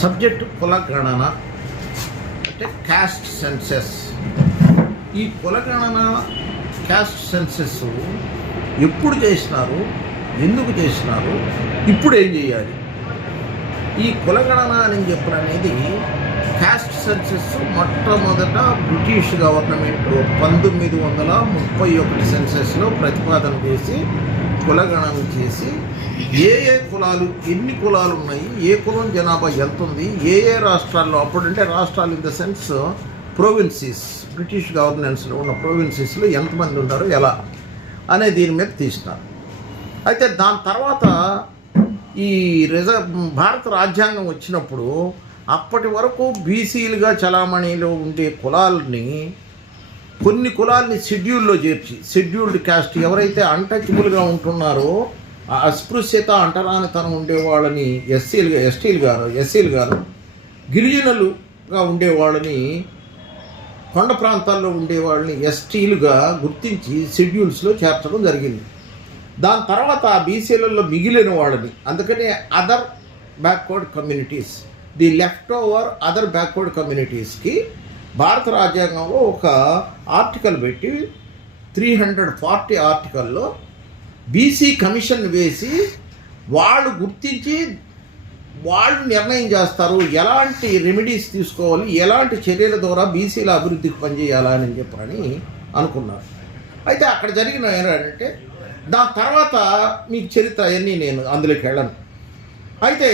Subject కులగణన అంటే caste senses. ఈ కులగణన క్యాస్ట్ సెన్సెస్ ఎప్పుడు చేసినారు, ఎందుకు చేసినారు, ఇప్పుడు ఏం చేయాలి? ఈ కులగణన అని చెప్పిననేది క్యాస్ట్ సెన్సెస్ మొట్టమొదట బ్రిటిష్ గవర్నమెంట్ 1931 సెన్సెస్లో ప్రతిపాదన చేసి కులగణన చేసి ఏ కులాలు, ఎన్ని కులాలు ఉన్నాయి, ఏ కులం జనాభా ఎంత ఉంది, ఏ రాష్ట్రాల్లో, అప్పుడంటే రాష్ట్రాలు ఇన్ ద సెన్స్ ప్రొవిన్సీస్, బ్రిటిష్ గవర్నెన్స్లో ఉన్న ప్రొవిన్సీస్లో ఎంతమంది ఉంటారో ఎలా అనే దీని మీద తీసినారు. అయితే దాని తర్వాత ఈ భారత రాజ్యాంగం వచ్చినప్పుడు అప్పటి వరకు బీసీలుగా చలామణిలో ఉండే కులాలని, కొన్ని కులాల్ని షెడ్యూల్లో చేర్చి, షెడ్యూల్డ్ క్యాస్ట్ ఎవరైతే అన్టచబుల్గా ఉంటున్నారో, అస్పృశ్యత అంటరానితనం ఉండేవాళ్ళని ఎస్సీలు గారు, గిరిజనులుగా ఉండేవాళ్ళని, కొండ ప్రాంతాల్లో ఉండేవాళ్ళని ఎస్టీలుగా గుర్తించి షెడ్యూల్స్లో చేర్చడం జరిగింది. దాని తర్వాత ఆ బీసీలలో మిగిలిన వాళ్ళని, అందుకనే other backward communities, the left over other backward కమ్యూనిటీస్కి భారత రాజ్యాంగంలో ఒక ఆర్టికల్ పెట్టి 340 ఆర్టికల్లో బీసీ కమిషన్ వేసి వాళ్ళు గుర్తించి వాళ్ళు నిర్ణయం చేస్తారు ఎలాంటి రెమెడీస్ తీసుకోవాలి, ఎలాంటి చర్యల ద్వారా బీసీల అభివృద్ధికి పనిచేయాలని చెప్పని అనుకున్నారు. అయితే అక్కడ జరిగిన ఏంటంటే దాని తర్వాత మీకు చరిత్ర అవన్నీ నేను అందులోకి వెళ్ళను. అయితే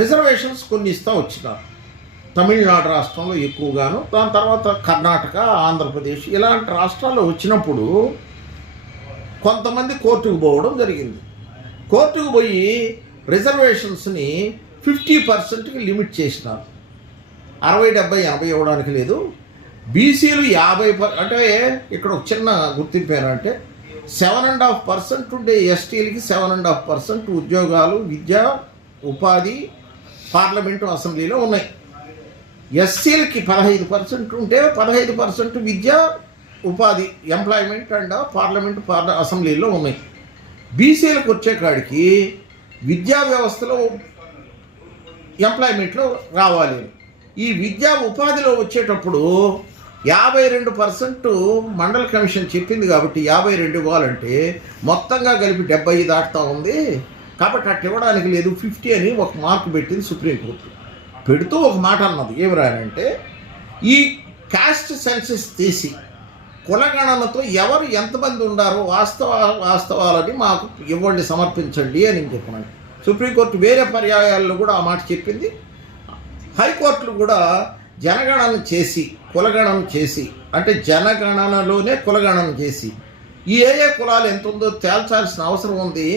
రిజర్వేషన్స్ కొన్ని ఇస్తూ వచ్చినారు. తమిళనాడు రాష్ట్రంలో ఎక్కువగాను, దాని తర్వాత కర్ణాటక, ఆంధ్రప్రదేశ్ ఇలాంటి రాష్ట్రాల్లో వచ్చినప్పుడు కొంతమంది కోర్టుకు పోవడం జరిగింది. కోర్టుకు పోయి రిజర్వేషన్స్ని 50%కి లిమిట్ చేసినారు. 60, 70, 80 ఇవ్వడానికి లేదు. బీసీలు 50, అంటే ఇక్కడ ఒక చిన్న గుర్తింపు ఏంటంటే 7.5% ఉండే ఎస్టీలకి 7.5% ఉద్యోగాలు, విద్య, ఉపాధి, పార్లమెంటు, అసెంబ్లీలో ఉన్నాయి. ఎస్సీలకి 15% ఉంటే 15% విద్య, ఉపాధి, ఎంప్లాయ్మెంట్ అండ్ పార్లమెంటు, అసెంబ్లీలో ఉన్నాయి. బీసీలకు వచ్చేకాడికి విద్యా వ్యవస్థలో ఎంప్లాయ్మెంట్లో రావాలి. ఈ విద్యా ఉపాధిలో వచ్చేటప్పుడు 52% మండల కమిషన్ చెప్పింది కాబట్టి 52 ఇవ్వాలంటే మొత్తంగా కలిపి 70 దాటుతూ ఉంది. కాబట్టి అట్లా ఇవ్వడానికి లేదు, 50 అని ఒక మార్కు పెట్టింది సుప్రీంకోర్టు. పెడుతూ ఒక మాట అన్నది, ఏమి రానంటే ఈ క్యాస్ట్ సెన్సెస్ తీసి కులగణనతో ఎవరు ఎంతమంది ఉండారో వాస్తవాలని మాకు ఇవ్వండి, సమర్పించండి అని చెప్పినాడు. సుప్రీంకోర్టు వేరే పర్యాయాల్లో కూడా ఆ మాట చెప్పింది. హైకోర్టులు కూడా జనగణన చేసి, కులగణన చేసి, అంటే జనగణనలోనే కులగణన చేసి ఏ కులాలు ఎంత ఉందో తేల్చాల్సిన అవసరం ఉంది.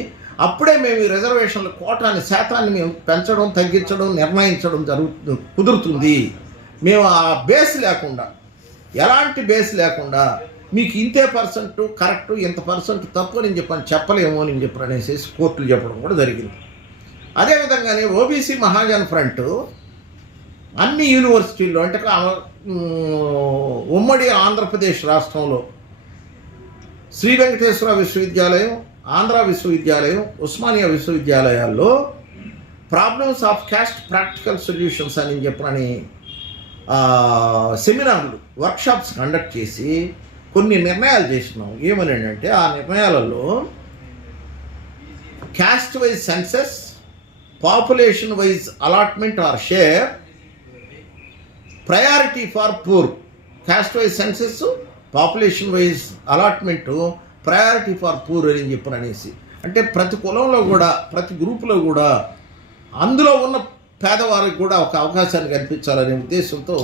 అప్పుడే మేము ఈ రిజర్వేషన్ల కోటాని, శాతాన్ని మేము పెంచడం, తగ్గించడం, నిర్ణయించడం కుదురుతుంది. మేము ఆ బేస్ లేకుండా, ఎలాంటి బేస్ లేకుండా మీకు ఇంతే పర్సెంట్ కరెక్టు, ఇంత పర్సెంట్ తప్పు అని చెప్పలేము అని అనేసి కోర్టులు చెప్పడం కూడా జరిగింది. అదేవిధంగానే ఓబీసీ మహాజన్ ఫ్రంట్ అన్ని యూనివర్సిటీల్లో, అంటే ఉమ్మడి ఆంధ్రప్రదేశ్ రాష్ట్రంలో శ్రీ వెంకటేశ్వర విశ్వవిద్యాలయం, ఆంధ్ర విశ్వవిద్యాలయం, ఉస్మానియా విశ్వవిద్యాలయాల్లో problems of caste practical solutions అని చెప్పని సెమినార్లు, వర్క్షాప్స్ కండక్ట్ చేసి కొన్ని నిర్ణయాలు చేసినాం. ఏమని అంటే ఆ నిర్ణయాలలో caste wise census, population wise allotment or share, priority for poor. Caste wise census, population wise allotment, priority for poor అని చెప్పనేసి, అంటే ప్రతి కులంలో కూడా, ప్రతి గ్రూపులో కూడా అందులో ఉన్న పేదవారికి కూడా ఒక అవకాశాన్ని కల్పించాలనే ఉద్దేశంతో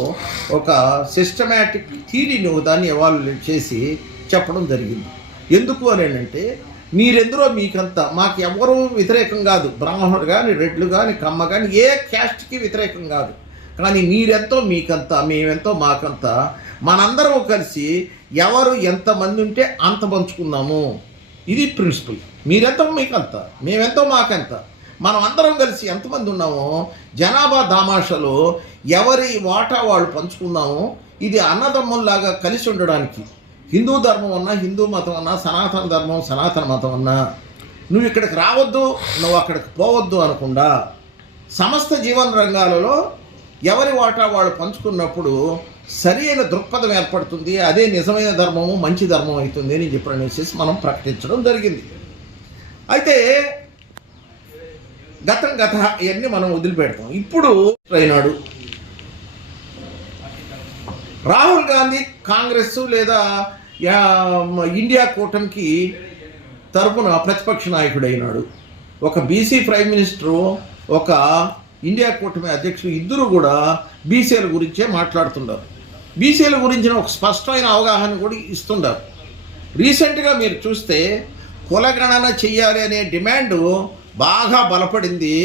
ఒక సిస్టమేటిక్ థీరీని దాన్ని ఎవాల్యుయేట్ చేసి చెప్పడం జరిగింది. ఎందుకు అని అంటే మీరెందరో మీకంతా, మాకు ఎవరూ వ్యతిరేకం కాదు, బ్రాహ్మణుడు కానీ, రెడ్లు కానీ, కమ్మ కానీ, ఏ క్యాస్ట్కి వ్యతిరేకం కాదు. కానీ మీరెంతో మీకంతా, మేమెంతో మాకంతా, మనందరం కలిసి ఎవరు ఎంతమంది ఉంటే అంత పంచుకుందాము. ఇది ప్రిన్సిపల్. మీరెంతో మీకంత, మేమెంతో మాకంత, మనం అందరం కలిసి ఎంతమంది ఉన్నామో జనాభా దామాషలో ఎవరి వాటా వాళ్ళు పంచుకుందాము. ఇది అన్నదమ్ముల్లాగా కలిసి ఉండడానికి. హిందూ ధర్మం అన్నా, హిందూ మతం అన్నా, సనాతన ధర్మం, సనాతన మతం అన్నా, నువ్వు ఇక్కడికి రావద్దు, నువ్వు అక్కడికి పోవద్దు అనకుండా సమస్త జీవన రంగాలలో ఎవరి వాటా వాళ్ళు పంచుకున్నప్పుడు సరి అయిన దృక్పథం ఏర్పడుతుంది. అదే నిజమైన ధర్మము, మంచి ధర్మం అవుతుంది అని చెప్పి మనం ప్రకటించడం జరిగింది. అయితే గత ఇవన్నీ మనం వదిలిపెడతాం. ఇప్పుడు అయినాడు రాహుల్ గాంధీ కాంగ్రెస్ లేదా ఇండియా కూటమికి తరపున ప్రతిపక్ష నాయకుడు అయినాడు. ఒక బీసీ ప్రైమ్ మినిస్టరు, ఒక ఇండియా కూటమి అధ్యక్షుడు ఇద్దరు కూడా బీసీల గురించే మాట్లాడుతున్నారు. బీసీల గురించిన ఒక స్పష్టమైన అవగాహన కూడా ఇస్తున్నారు. రీసెంట్గా మీరు చూస్తే కులగణన చెయ్యాలి అనే డిమాండ్ బాగా బలపడింది.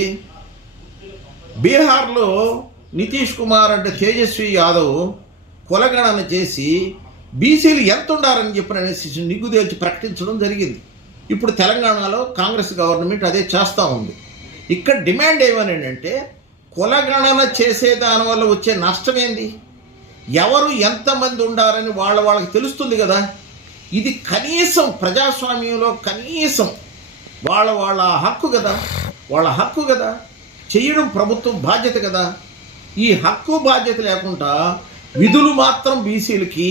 బీహార్లో నితీష్ కుమార్ అంటే తేజస్వి యాదవ్ కులగణన చేసి బీసీలు ఎంత ఉండాలని చెప్పి నిగ్గుదేల్చి ప్రకటించడం జరిగింది. ఇప్పుడు తెలంగాణలో కాంగ్రెస్ గవర్నమెంట్ అదే చేస్తూ ఉంది. ఇక్కడ డిమాండ్ ఏమనంటే కులగణన చేసే దానివల్ల వచ్చే నష్టం ఏంది, ఎవరు ఎంతమంది ఉండాలని వాళ్ళకి తెలుస్తుంది కదా. ఇది కనీసం ప్రజాస్వామ్యంలో కనీసం వాళ్ళ హక్కు కదా, వాళ్ళ హక్కు కదా, చేయడం ప్రభుత్వం బాధ్యత కదా. ఈ హక్కు బాధ్యత లేకుండా విధులు మాత్రం బీసీలకి,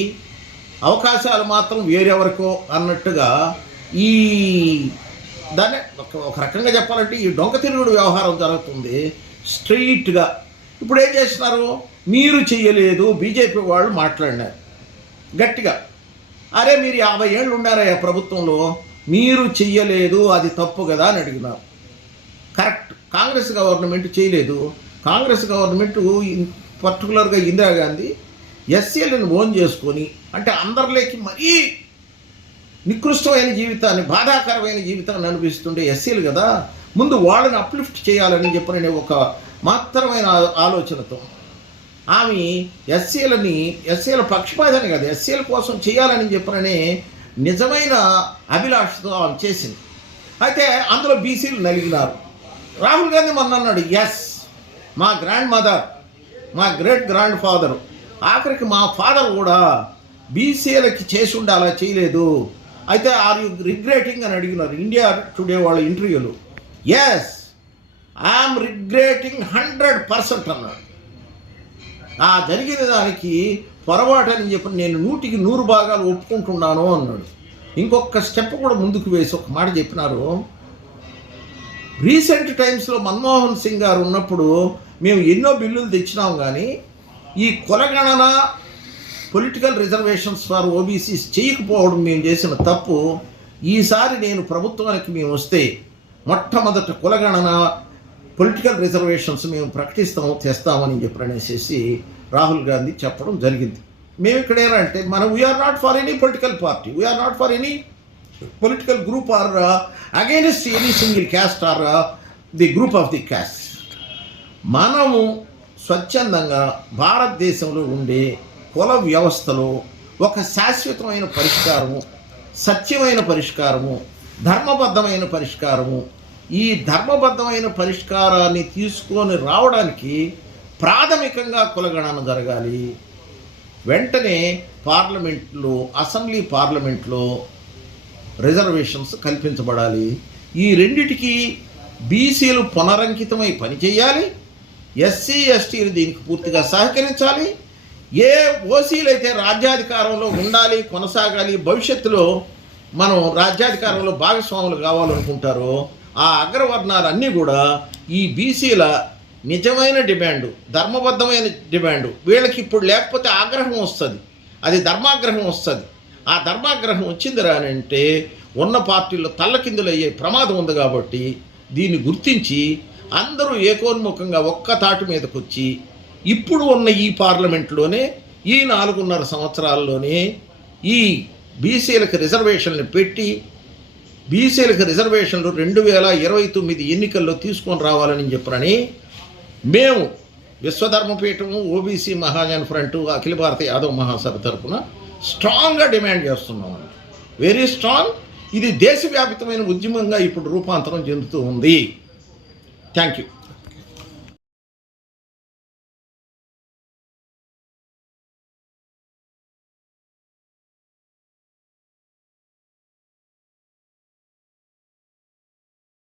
అవకాశాలు మాత్రం వేరెవరికో అన్నట్టుగా ఈ దాన్ని ఒక రకంగా చెప్పాలంటే ఈ డొంక తిరుగుడు వ్యవహారం జరుగుతుంది స్ట్రెయిట్గా. ఇప్పుడు ఏం చేస్తున్నారు, మీరు చెయ్యలేదు, బీజేపీ వాళ్ళు మాట్లాడినారు గట్టిగా. అరే మీరు 50 ఏళ్ళు ఉన్నారయ్యా ప్రభుత్వంలో, మీరు చెయ్యలేదు, అది తప్పు కదా అని అడిగినారు. కరెక్ట్, కాంగ్రెస్ గవర్నమెంట్ చేయలేదు. కాంగ్రెస్ గవర్నమెంట్ పర్టికులర్గా ఇందిరాగాంధీ ఎస్సీలను ఓన్ చేసుకొని, అంటే అందరిలోకి మరీ నికృష్టమైన జీవితాన్ని, బాధాకరమైన జీవితాన్ని అనిపిస్తుండే ఎస్సీలు కదా, ముందు వాళ్ళని అప్లిఫ్ట్ చేయాలని చెప్పిన ఒక మాత్రమైన ఆలోచనతో ఆమె ఎస్సీల పక్షపాతాన్ని కాదు, ఎస్సీల కోసం చేయాలని చెప్పిననే నిజమైన అభిలాషతో ఆమె చేసింది. అయితే అందులో బీసీలు నలిగినారు. రాహుల్ గాంధీ మొన్న అన్నాడు, ఎస్ మా గ్రాండ్ మదర్, మా గ్రేట్ గ్రాండ్ ఫాదర్, ఆఖరికి మా ఫాదర్ కూడా బీసీలకి చేసి ఉండాలా, చేయలేదు. అయితే ఆర్ యూ రిగ్రెటింగ్ అని అడిగినారు ఇండియా టుడే వాళ్ళ ఇంటర్వ్యూలో. ఎస్ ఐఎమ్ రిగ్రెటింగ్ 100% అన్నాడు. ఆ జరిగిన దానికి పొరపాటు అని చెప్పి నేను 100కి 100 భాగాలు ఒప్పుకుంటున్నాను అన్నాడు. ఇంకొక స్టెప్ కూడా ముందుకు వేసి ఒక మాట చెప్పినారు. రీసెంట్ టైమ్స్లో మన్మోహన్ సింగ్ గారు ఉన్నప్పుడు మేము ఎన్నో బిల్లులు తెచ్చినాం, కానీ ఈ కులగణన, పొలిటికల్ రిజర్వేషన్స్ ఫర్ ఓబీసీస్ చేయకపోవడం మేము చేసిన తప్పు. ఈసారి నేను ప్రభుత్వానికి మేము వస్తే మొట్టమొదట కులగణన, పొలిటికల్ రిజర్వేషన్స్ మేము తెస్తామని చెప్పనేసి రాహుల్ గాంధీ చెప్పడం జరిగింది. మేము ఇక్కడ ఏంటంటే మనం we are not for any political party, we are not for any political group or against any single caste or the group of the caste. మనము స్వచ్ఛందంగా భారతదేశంలో ఉండే కుల వ్యవస్థలో ఒక శాశ్వతమైన పరిష్కారము, సత్యమైన పరిష్కారము, ధర్మబద్ధమైన పరిష్కారము, ఈ ధర్మబద్ధమైన పరిష్కారాన్ని తీసుకొని రావడానికి ప్రాథమికంగా కులగణన జరగాలి. వెంటనే పార్లమెంట్లో, అసెంబ్లీ పార్లమెంట్లో రిజర్వేషన్స్ కల్పించబడాలి. ఈ రెండిటికి బీసీలు పునరంకితమై పనిచేయాలి. ఎస్సీ ఎస్టీలు దీనికి పూర్తిగా సహకరించాలి. ఏ ఓసీలు అయితే రాజ్యాధికారంలో ఉండాలి, కొనసాగాలి, భవిష్యత్తులో మనం రాజ్యాధికారంలో భాగస్వాములు కావాలనుకుంటారో ఆ అగ్రవర్ణాలన్నీ కూడా ఈ బీసీల నిజమైన డిమాండు, ధర్మబద్ధమైన డిమాండు, వీళ్ళకి ఇప్పుడు లేకపోతే ఆగ్రహం వస్తుంది, అది ధర్మాగ్రహం వస్తుంది. ఆ ధర్మాగ్రహం వచ్చింది రానంటే ఉన్న పార్టీల్లో తల్లకిందులయ్యే ప్రమాదం ఉంది. కాబట్టి దీన్ని గుర్తించి అందరూ ఏకోన్ముఖంగా ఒక్క తాటి మీదకి వచ్చి ఇప్పుడు ఉన్న ఈ పార్లమెంట్లోనే ఈ 4.5 సంవత్సరాల్లోనే ఈ బీసీలకు రిజర్వేషన్లు పెట్టి బీసీలకు రిజర్వేషన్లు 2029 ఎన్నికల్లో తీసుకొని రావాలని చెప్పని మేము విశ్వధర్మపీఠము, ఓబీసీ మహాజన్ ఫ్రంట్, అఖిల భారత యాదవ్ మహాసభ తరఫున స్ట్రాంగ్గా డిమాండ్ చేస్తున్నాం. Very strong. ఇది దేశవ్యాప్తమైన ఉద్యమంగా ఇప్పుడు రూపాంతరం చెందుతూ ఉంది. Thank you.